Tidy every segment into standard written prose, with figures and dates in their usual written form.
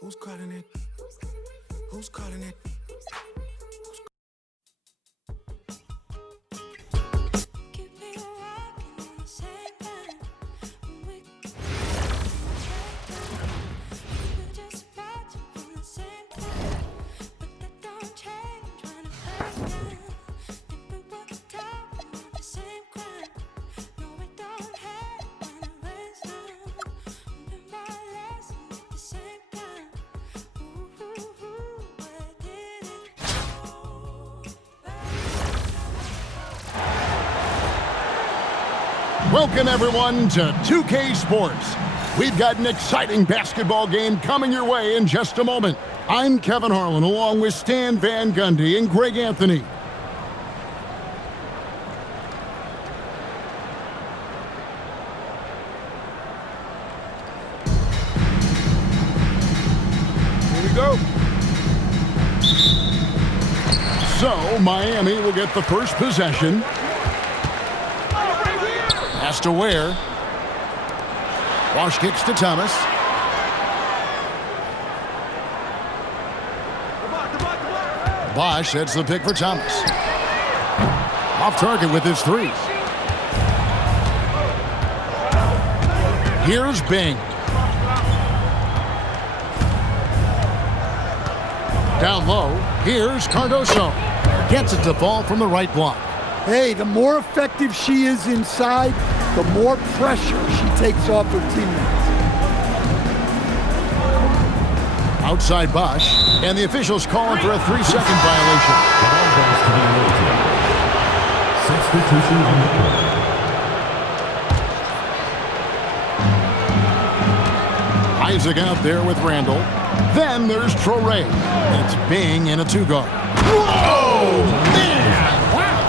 Who's calling it? Who's calling it? Welcome, everyone, to 2K Sports. We've got an exciting basketball game coming your way in just a moment. I'm Kevin Harlan, along with Stan Van Gundy and Greg Anthony. Here we go. So, Miami will get the first possession. Pass to Ware. Bosch kicks to Thomas. Bosch sets the pick for Thomas. Off target with his three. Here's Bing. Down low, here's Cardoso. Gets it to fall from the right block. Hey, the more effective she is inside, the more pressure she takes off her teammates. Outside Bosch, and the officials calling for a 3-second violation. Substitution on the court. Isaac out there with Randall. Then there's Traoré. It's Bing in a two-guard. Whoa! Man! Wow!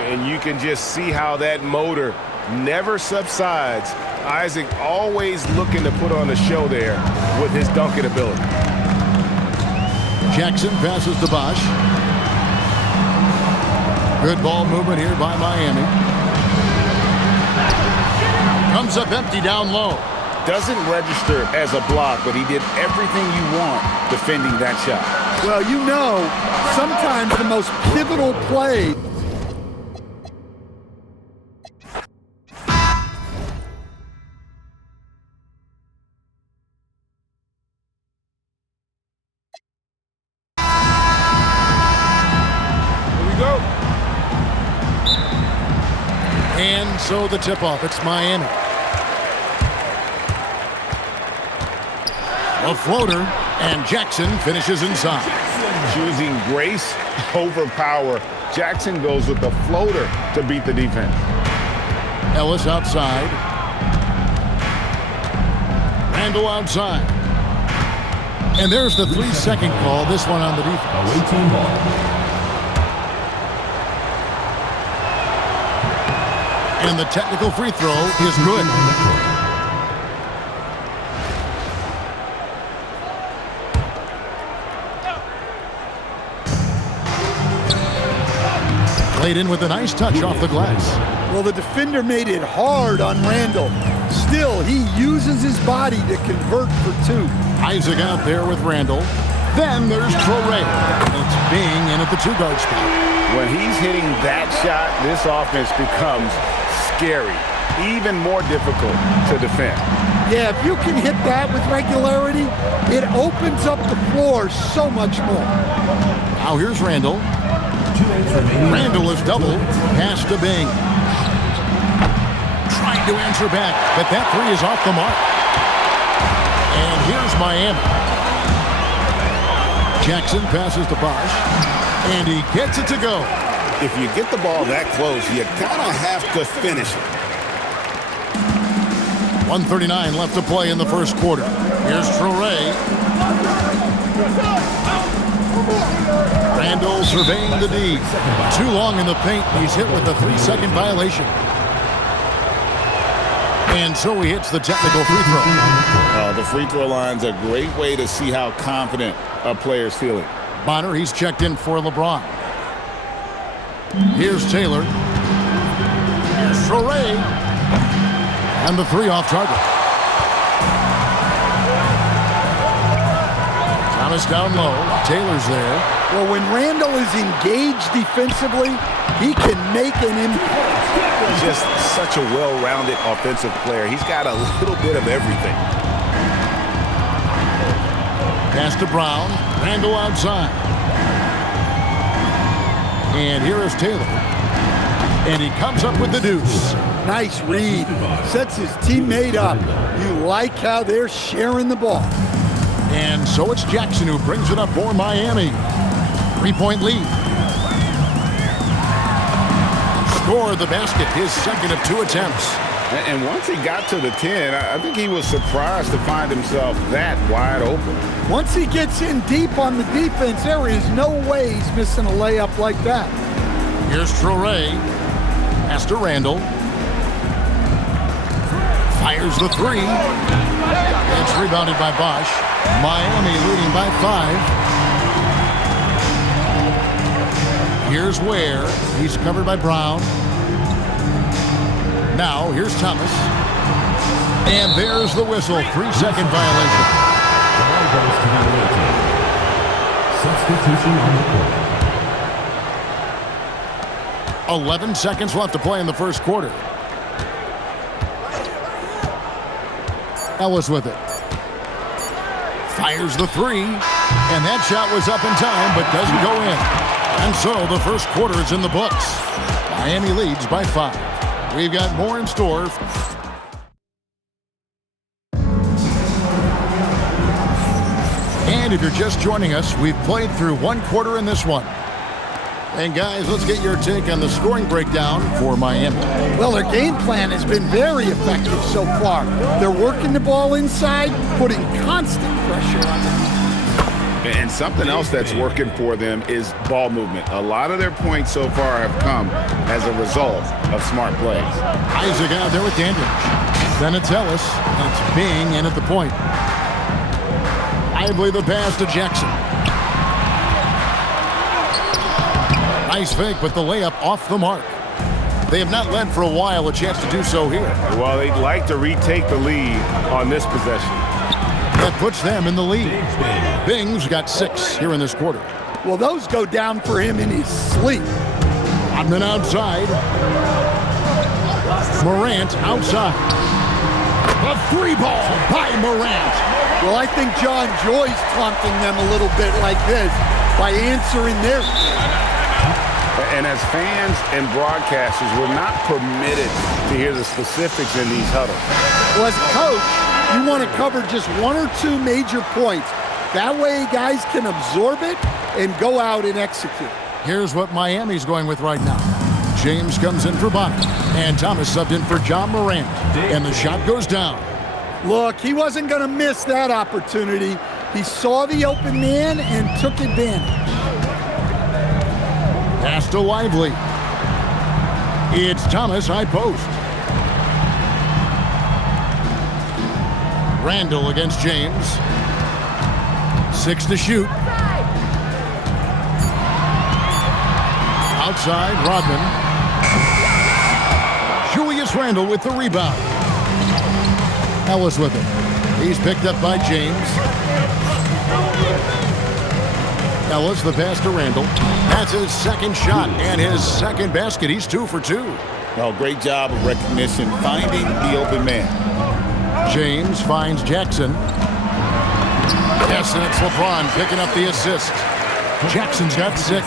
And you can just see how that motor never subsides. Isaac always looking to put on a show there with his dunking ability. Jackson passes to Bosch. Good ball movement here by Miami. Comes up empty down low. Doesn't register as a block, but he did everything you want defending that shot. Well, you know, sometimes the most pivotal play. And so the tip-off, it's Miami. A floater, and Jackson finishes inside. Choosing grace over power. Jackson goes with the floater to beat the defense. Ellis outside. Randall outside. And there's the 3-second call, this one on the defense. Away team ball. And the technical free throw is good. Played in with a nice touch off the glass. Well, the defender made it hard on Randall. Still, he uses his body to convert for two. Isaac out there with Randall. Then there's Traoré. It's Bing in at the two-guard spot. When he's hitting that shot, this offense becomes scary, even more difficult to defend. Yeah, if you can hit that with regularity, it opens up the floor so much more. Now here's Randall. Randall is doubled. Pass to Bing. Trying to answer back, but that three is off the mark. And here's Miami. Jackson passes to Bosch, and he gets it to go. If you get the ball that close, you kind of have to finish it. 1:39 left to play in the first quarter. Here's Traoré. Randall surveying the D. Too long in the paint. He's hit with a 3-second violation. And so he hits the technical free throw. The free throw line's a great way to see how confident a player's feeling. Bonner, he's checked in for LeBron. Here's Taylor. Here's Traoré. And the three off target. Thomas down low. Taylor's there. Well, when Randall is engaged defensively, he can make an impact. He's just such a well-rounded offensive player. He's got a little bit of everything. Pass to Brown. Randall outside. And here is Taylor. And he comes up with the deuce. Nice read. Sets his teammate up. You like how they're sharing the ball. And so it's Jackson who brings it up for Miami. 3-point lead. Score the basket, his second of 2 attempts. And once he got to the 10, I think he was surprised to find himself that wide open. Once he gets in deep on the defense, there is no way he's missing a layup like that. Here's Traore. Pass to Randall. Fires the 3. It's rebounded by Bosch. Miami leading by 5. Here's Ware. He's covered by Brown. Now, here's Thomas. And there's the whistle. 3-second violation. The ball goes to the away team. Substitution on the court. 11 seconds left to play in the first quarter. Ellis with it. Fires the 3. And that shot was up in time, but doesn't go in. And so the first quarter is in the books. Miami leads by 5. We've got more in store. And if you're just joining us, we've played through 1 quarter in this one. And guys, let's get your take on the scoring breakdown for Miami. Well, their game plan has been very effective so far. They're working the ball inside, putting constant pressure on them. And something else that's working for them is ball movement. A lot of their points so far have come as a result of smart plays. Isaac out there with Dandridge. Then it's Ellis, and it's Bing in at the point. Lively the pass to Jackson. Nice fake, but the layup off the mark. They have not led for a while, a chance to do so here. Well, they'd like to retake the lead on this possession. That puts them in the lead. Bing's got 6 here in this quarter. Well, those go down for him in his sleep. Rodman outside. Morant outside. A 3-ball by Morant. Well, I think John Joy's taunting them a little bit like this by answering their. And as fans and broadcasters, we're not permitted to hear the specifics in these huddles. Well, as a coach, you want to cover just 1 or 2 major points. That way guys can absorb it and go out and execute. Here's what Miami's going with right now. James comes in for Bonner, and Thomas subbed in for John Morant, and the shot goes down. Look, he wasn't going to miss that opportunity. He saw the open man and took advantage. Pass to Lively. It's Thomas, high post. Randall against James. 6 to shoot. Outside, Rodman. Julius Randle with the rebound. Ellis with it. He's picked up by James. Ellis, the pass to Randall. That's his second shot and his second basket. He's 2 for 2. Well, great job of recognition, finding the open man. James finds Jackson. Yes, and it's LeBron picking up the assist. Jackson's got 6.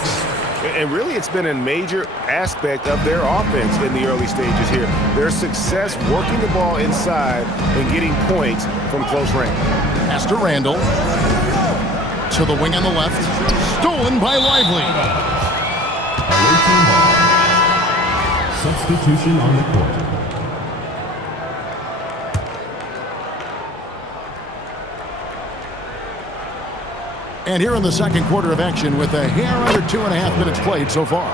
And really, it's been a major aspect of their offense in the early stages here. Their success working the ball inside and getting points from close range. Pass to Randall. To the wing on the left. Stolen by Lively. Away team ball. Substitution on the court. And here in the second quarter of action with a hair under 2.5 minutes played so far.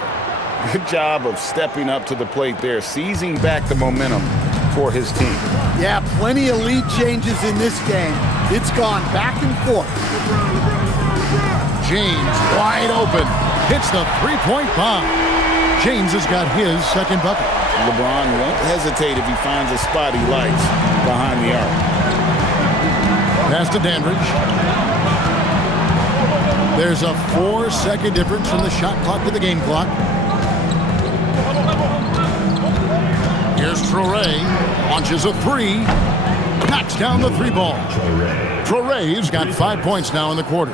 Good job of stepping up to the plate there, seizing back the momentum for his team. Yeah, plenty of lead changes in this game. It's gone back and forth. James wide open. Hits the 3-point bomb. James has got his second bucket. LeBron won't hesitate if he finds a spot he likes behind the arc. Pass to Dandridge. There's a 4-second difference from the shot clock to the game clock. Here's Traoré, launches a three, knocks down the three ball. Traoré's got 5 points now in the quarter.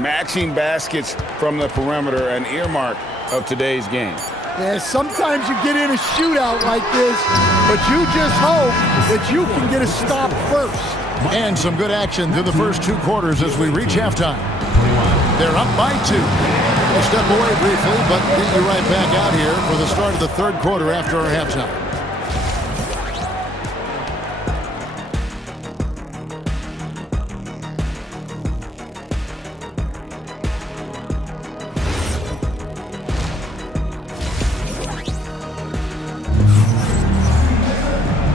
Matching baskets from the perimeter, an earmark of today's game. Yeah, sometimes you get in a shootout like this, but you just hope that you can get a stop first. And some good action through the first 2 quarters as we reach halftime. They're up by 2. We'll step away briefly, but get you right back out here for the start of the third quarter after our halftime.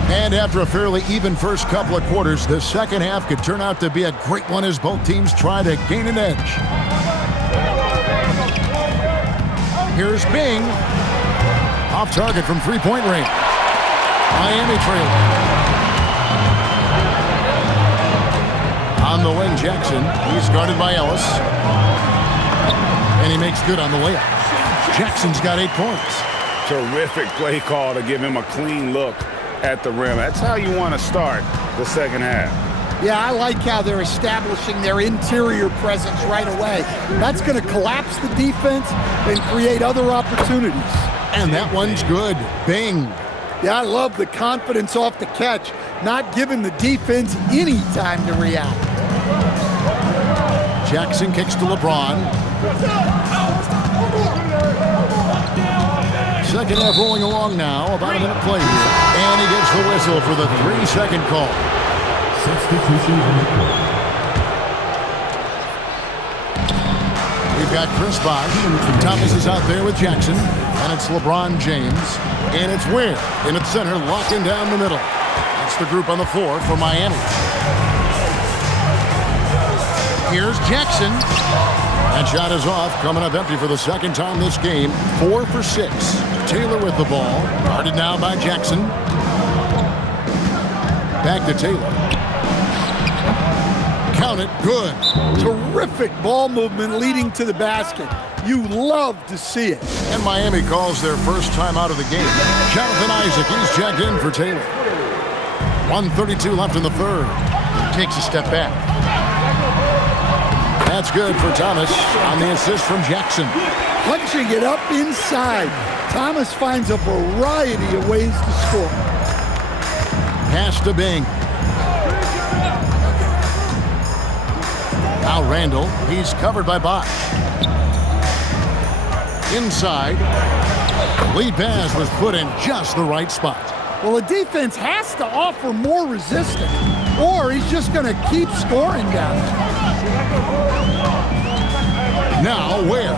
And after a fairly even first couple of quarters, the second half could turn out to be a great one as both teams try to gain an edge. Here's Bing. Off target from three-point range. Miami trailing. On the wing, Jackson. He's guarded by Ellis. And he makes good on the layup. Jackson's got 8 points. Terrific play call to give him a clean look at the rim. That's how you want to start the second half. Yeah, I like how they're establishing their interior presence right away. That's going to collapse the defense and create other opportunities. And that one's good. Bing. Yeah, I love the confidence off the catch, not giving the defense any time to react. Jackson kicks to LeBron. Second half rolling along now, about a minute play here. And he gets the whistle for the 3-second call. Substitution in the court. We've got Chris Bosh. Thomas is out there with Jackson. And it's LeBron James. And it's Ware in its center, locking down the middle. That's the group on the floor for Miami. Here's Jackson. That shot is off, coming up empty for the second time this game. 4 for 6. Taylor with the ball. Guarded now by Jackson. Back to Taylor. Count it. Good. Terrific ball movement leading to the basket. You love to see it. And Miami calls their first time out of the game. Jonathan Isaac, he's checked in for Taylor. 1:32 left in the third. Takes a step back. That's good for Thomas on the assist from Jackson. Punching it up inside. Thomas finds a variety of ways to score. Pass to Bing. Now Randall. He's covered by Bosh. Inside. Lead pass was put in just the right spot. Well, the defense has to offer more resistance, or he's just going to keep scoring down there. Now Ware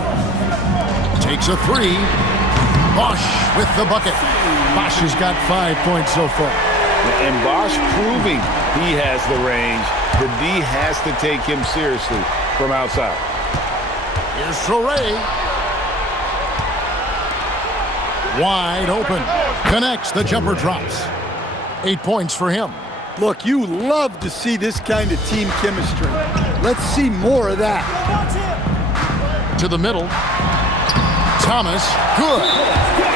takes a three. Bosh with the bucket. Bosh has got 5 points so far. And Bosh proving he has the range. The D has to take him seriously from outside. Here's Traoré. Wide open. Connects. The jumper drops. 8 points for him. Look, you love to see this kind of team chemistry. Let's see more of that. To the middle. Thomas, good.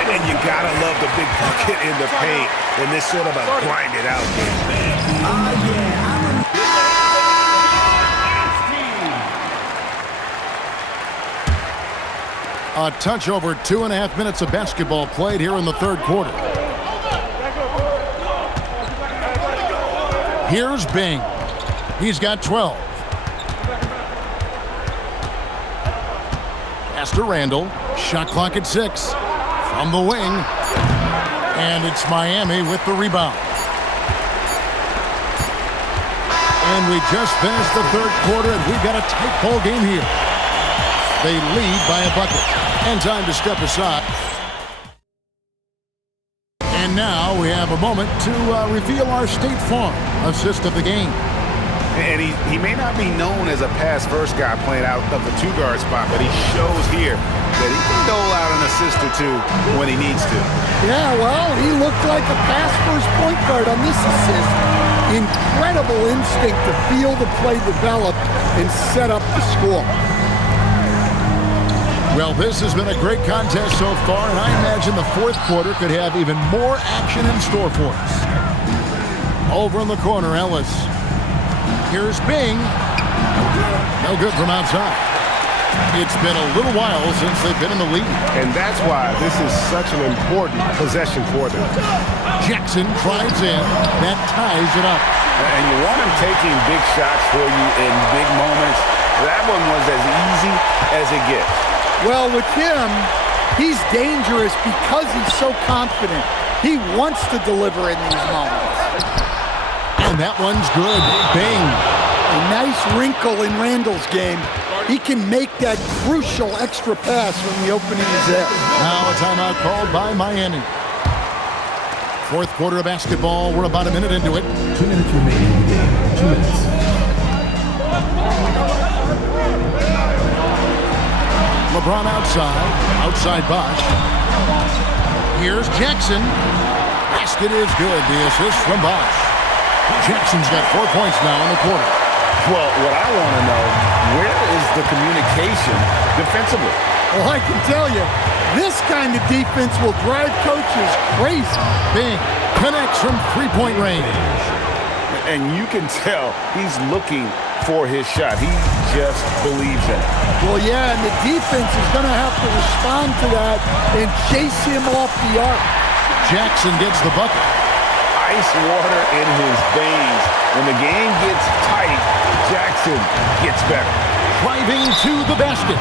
And you gotta love the big bucket in the paint in this sort of a grind it out game. A touch over 2.5 minutes of basketball played here in the third quarter. Here's Bing. He's got 12. Pass to Randall. Shot clock at 6. From the wing. And it's Miami with the rebound. And we just finished the third quarter, and we've got a tight ball game here. They lead by a bucket. And time to step aside. And now we have a moment to reveal our State Farm assist of the game. And he may not be known as a pass-first guy playing out of the two-guard spot, but he shows here that he can dole out an assist or two when he needs to. Yeah, well, he looked like a pass-first point guard on this assist. Incredible instinct to feel the play develop and set up the score. Well, this has been a great contest so far, and I imagine the fourth quarter could have even more action in store for us. Over in the corner, Ellis. Here's Bing. No good from outside. It's been a little while since they've been in the lead. And that's why this is such an important possession for them. Jackson drives in. That ties it up. And you want him taking big shots for you in big moments. That one was as easy as it gets. Well, with him, he's dangerous because he's so confident. He wants to deliver in these moments. And that one's good. Bing. A nice wrinkle in Randall's game. He can make that crucial extra pass when the opening is there. Now a timeout called by Miami. Fourth quarter of basketball. We're about a minute into it. 2 minutes remaining in the game. 2 minutes. LeBron outside Bosh. Here's Jackson. Basket is good. The assist from Bosh. Jackson's got 4 points now in the quarter. Well, what I want to know, where is the communication defensively? Well, I can tell you, this kind of defense will drive coaches crazy. Bing connects from three-point range. And you can tell he's looking for his shot. He just believes in it. Well, yeah, and the defense is going to have to respond to that and chase him off the arc. Jackson gets the bucket. Ice water in his veins. When the game gets tight, Jackson gets better. Driving to the basket.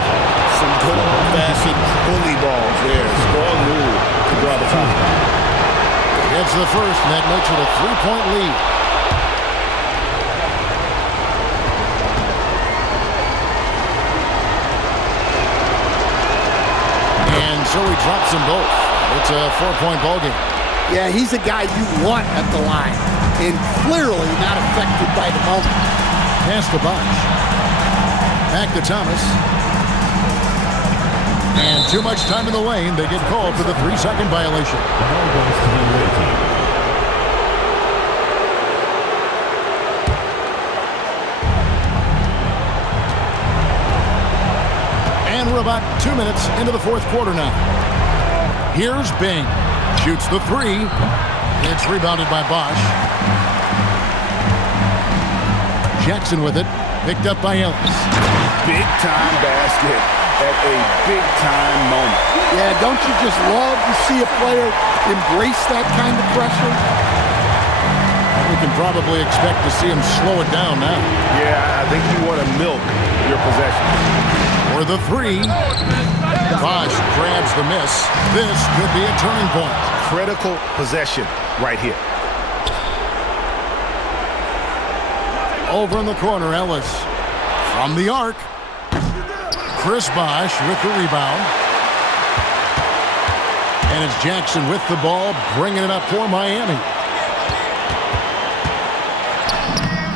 Some good old-fashioned bully balls there. Strong move to draw the foul. Gets the first, and that makes it a 3-point lead. And so he drops them both. It's a 4-point ball game. Yeah, he's a guy you want at the line, and clearly not affected by the moment. Pass to Bosh. Back to Thomas. And too much time in the lane. They get called for the 3-second violation. The ball goes to the away team. And we're about 2 minutes into the fourth quarter now. Here's Bing. Shoots the three. It's rebounded by Bosh. Jackson with it. Picked up by Ellis. Big-time basket at a big-time moment. Yeah, don't you just love to see a player embrace that kind of pressure? We can probably expect to see him slow it down now. Yeah, I think you want to milk your possession. For the three. Bosh grabs the miss. This could be a turning point. Critical possession right here. Over in the corner, Ellis. From the arc. Chris Bosh with the rebound. And it's Jackson with the ball, bringing it up for Miami.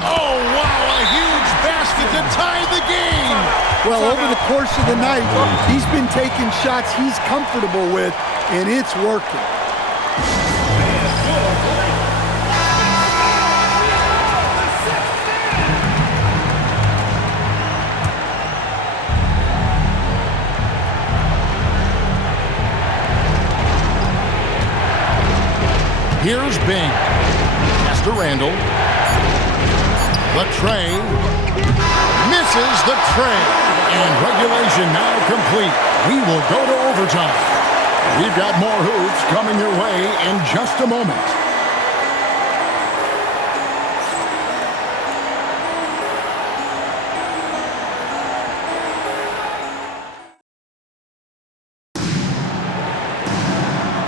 Oh, wow, a huge basket to tie the game. Well, over the course of the night, he's been taking shots he's comfortable with, and it's working. Here's Bing. Pass to Randall. The tray. Misses the tray. And regulation now complete. We will go to overtime. We've got more hoops coming your way in just a moment.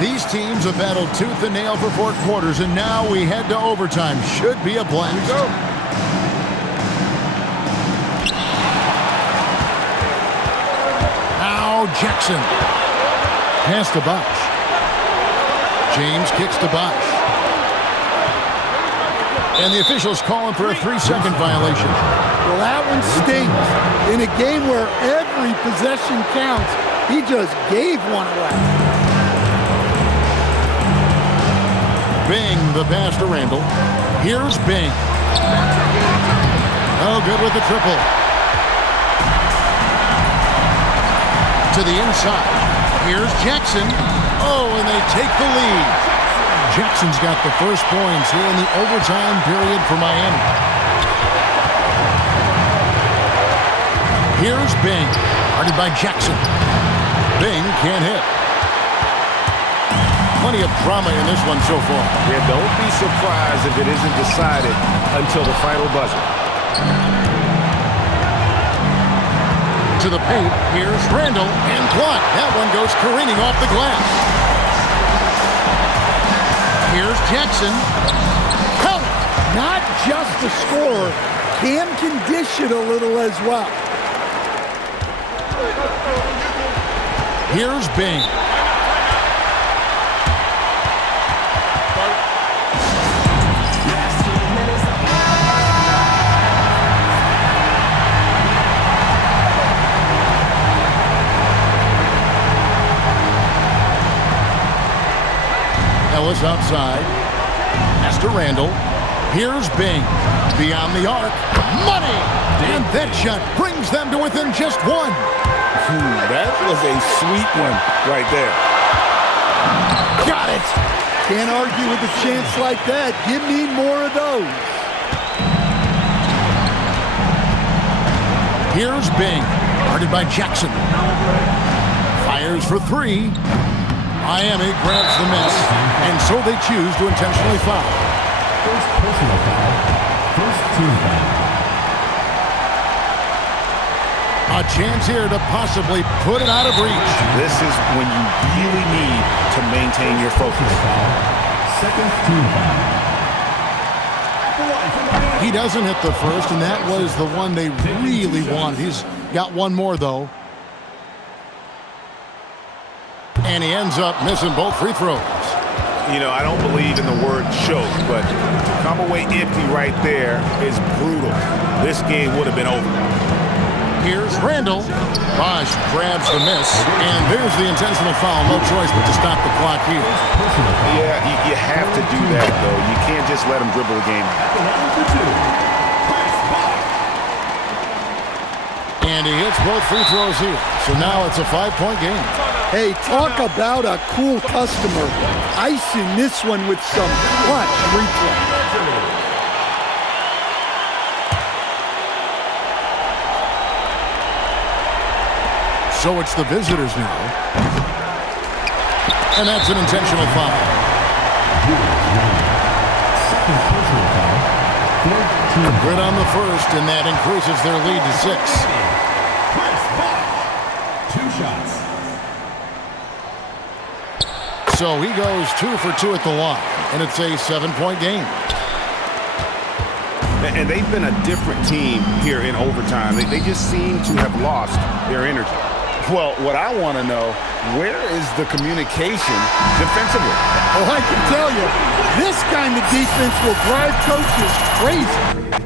These teams have battled tooth and nail for 4 quarters, and now we head to overtime. Should be a blast. Here we go. Now Jackson. Pass to Bosh. James kicks to Bosh. And the officials calling for a 3-second violation. Well, that one stings. In a game where every possession counts, he just gave one away. Bing, the pass to Randall. Here's Bing. Oh, good with the triple. To the inside. Here's Jackson. Oh, and they take the lead. Jackson's got the first points here in the overtime period for Miami. Here's Bing. Guarded by Jackson. Bing can't hit. Plenty of drama in this one so far. Yeah, don't be surprised if it isn't decided until the final buzzer. To the paint, here's Randall, and blocked. That one goes careening off the glass. Here's Jackson. Count! Not just the scorer, can dish it a little as well. Here's Bing. Ellis outside. Pass to Randall. Here's Bing. Beyond the arc. Money! And that shot brings them to within just one. That was a sweet one right there. Got it! Can't argue with a chance like that. Give me more of those. Here's Bing. Guarded by Jackson. Fires for three. Miami grabs the miss, and so they choose to intentionally foul. First personal foul. First team foul. A chance here to possibly put it out of reach. This is when you really need to maintain your focus. Second team foul. He doesn't hit the first, and that was the one they really wanted. He's got one more, though. And he ends up missing both free throws. You know, I don't believe in the word choke, but to come away empty right there is brutal. This game would have been over. Here's Randall. Bosch grabs the miss, and there's the intentional foul. No choice but to stop the clock here. Yeah, you have to do that, though. You can't just let him dribble the game. And he hits both free throws here. So now it's a 5-point game. Hey, talk about a cool customer. Icing this one with some clutch replay. So it's the visitors now. And that's an intentional foul. Second personal foul. Fourth team Good on the first, and that increases their lead to 6. 2 shots. So he goes 2 for 2 at the line, and it's a 7-point game. And they've been a different team here in overtime. They just seem to have lost their energy. Well, what I want to know, where is the communication defensively? Oh, I can tell you, this kind of defense will drive coaches crazy.